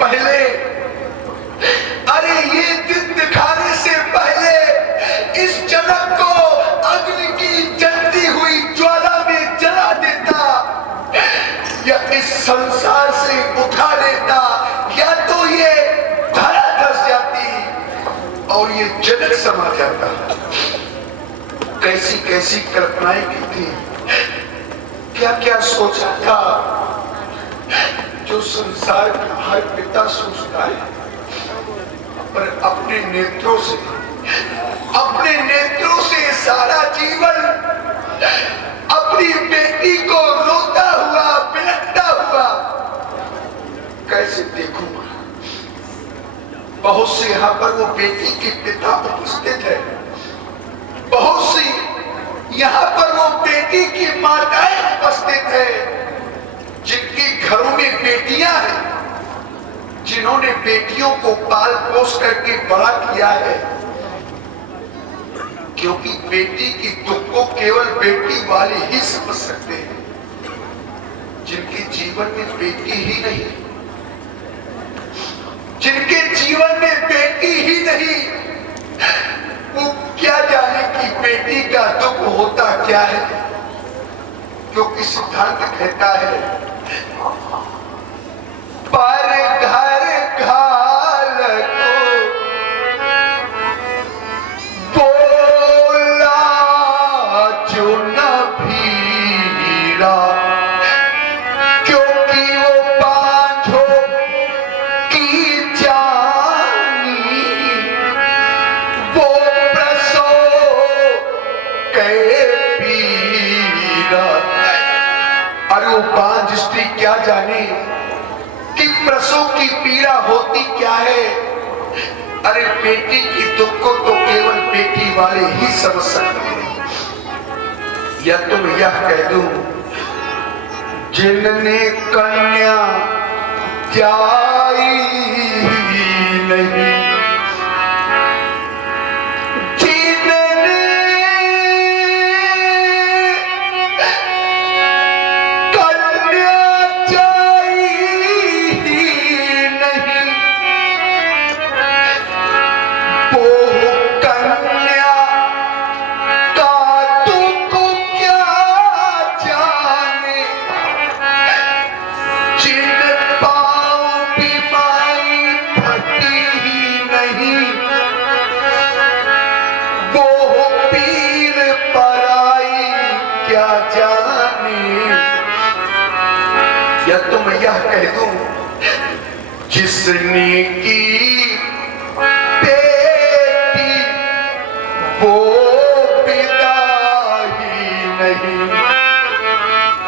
पहले, अरे ये दिन दिखाने से पहले इस जगत को अग्नि की जलती हुई ज्वाला में जला देता, या इस संसार से उठा लेता, या तो ये धरा धस जाती और ये जगत समा जाता। कैसी कैसी कल्पनाएं की थी, क्या क्या सोचा था, जो संसार का हर पिता सोचता है। पर अपने नेत्रों से सारा जीवन अपनी बेटी को रोता हुआ, बिलखता हुआ कैसे देखूंगा। बहुत से यहाँ पर वो बेटी के पिता उपस्थित है, बहुत सी यहाँ पर वो बेटी की माताएं उपस्थित है, जिनके घरों में बेटियां हैं, जिन्होंने बेटियों को पाल पोस करके बड़ा किया है। क्योंकि बेटी की दुख को केवल बेटी वाले ही समझ सकते हैं, जिनके जीवन में बेटी ही नहीं, जिनके जीवन में बेटी ही नहीं, वो क्या जाने कि बेटी का दुख होता क्या है। क्योंकि सिद्धांत कहता है, पर घर घाल को बोला जो न भीरा, क्योंकि वो बांझों की जानी, वो प्रसव के पीरा। अरे वो बांझ स्त्री क्या जाने कि प्रसव की पीड़ा होती क्या है। अरे बेटी की दुख को तो केवल बेटी वाले ही समझ सकते हैं। या तुम यह कह दूं, जिनने कन्या जाई नहीं, या तुम यह कह दूं, जिसने की बेटी वो पिता ही नहीं।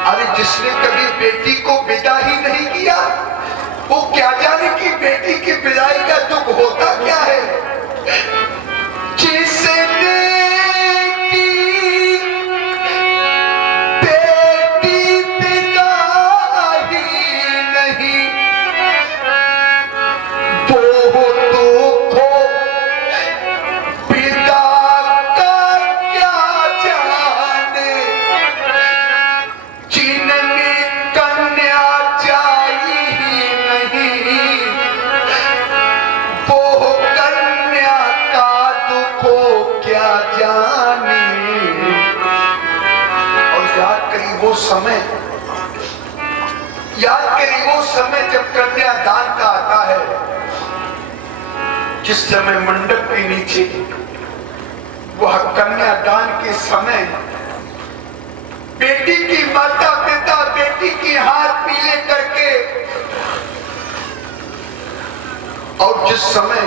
अरे जिसने कभी बेटी को विदा ही नहीं किया, वो क्या जाने कि बेटी की विदाई का दुख होता क्या है। जिसने याद करिए वो समय जब कन्यादान का आता है, जिस समय मंडप के नीचे वह कन्यादान के समय बेटी की माता पिता बेटी के हाथ पीले करके, और जिस समय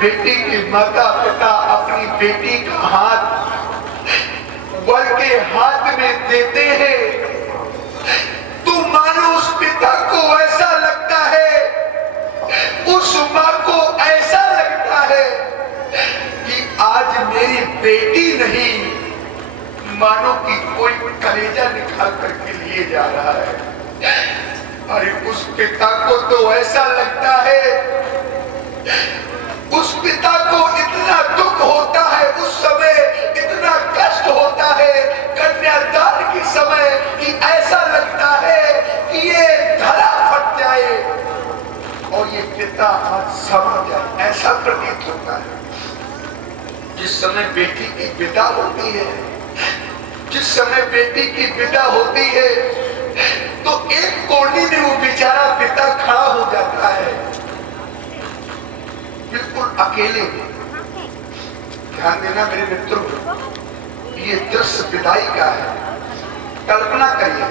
बेटी के माता पिता अपनी बेटी का हाथ वर के हाथ में देते हैं, तो मानो उस पिता को ऐसा लगता है, उस मां को ऐसा लगता है कि आज मेरी बेटी नहीं, मानो कि कोई कलेजा निकाल करके लिए जा रहा है। अरे उस पिता को तो ऐसा लगता है, उस पिता को इतना दुख होता है, उस समय इतना कष्ट होता है कन्यादान के समय, कि ऐसा लगता है कि ये धरा फट जाए, पिता आज समझ जाए, ऐसा प्रतीत होता है। जिस समय बेटी की विदा होती है, जिस समय बेटी की विदा होती है, तो एक कोने में वो बेचारा पिता खड़ा हो जाता है, बिल्कुल अकेले। ध्यान देना मेरे मित्रों, ये दृश्य विदाई का है। कल्पना करिए